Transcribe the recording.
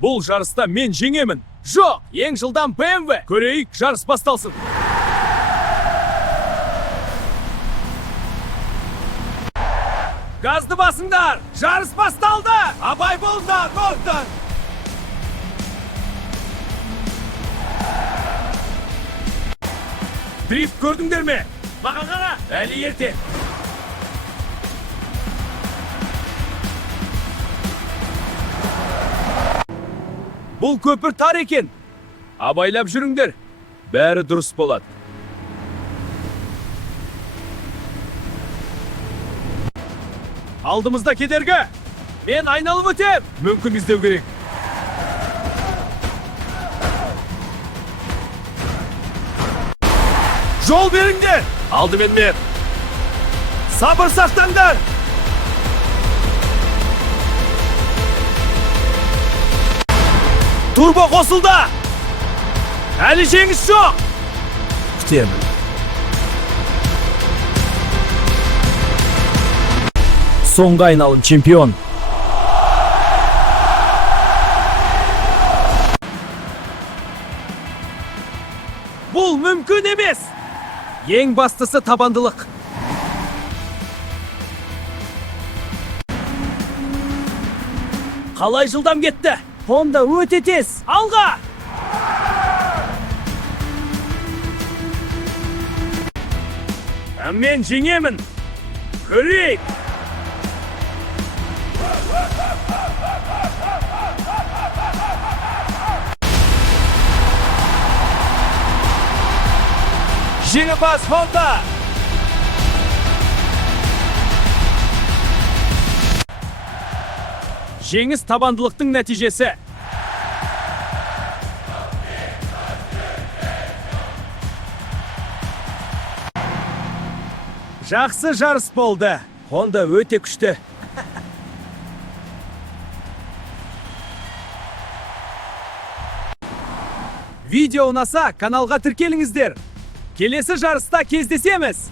Бұл жарыста мен жеңемін. Жоқ, ең жылдам BMW. Көрейік, жарыс басталсын. Газды басыңдар, жарыс басталды. Абай болыңдар, болыңдар. Дрифт көрдіңдер ме? Маған қара, әлі ерте. Бұл көпір тар екен. Абайлап жүріңдер. Бәрі дұрыс болады. Алдымызда кедергі. Мен айналып өтем. Мүмкін іздеу керек. Жол беріңдер. Алдымен мен. Сабыр сақтаңдар. Турбо қосылды. Әлі жеңіс жоқ. Күтемін. Соңғы айналым чемпион. Бұл мүмкін емес. Ең бастысы табандылық. Қалай жылдам кетті? Honda өте тез. Алға! Мен жеңемін. Көрейік. Жеңімпаз Honda. Жеңіс табандылықтың нәтижесі. Жақсы жарыс болды. Honda өте күшті. Видео ұнаса, каналға тіркеліңіздер. Келесі жарыста кездесеміз.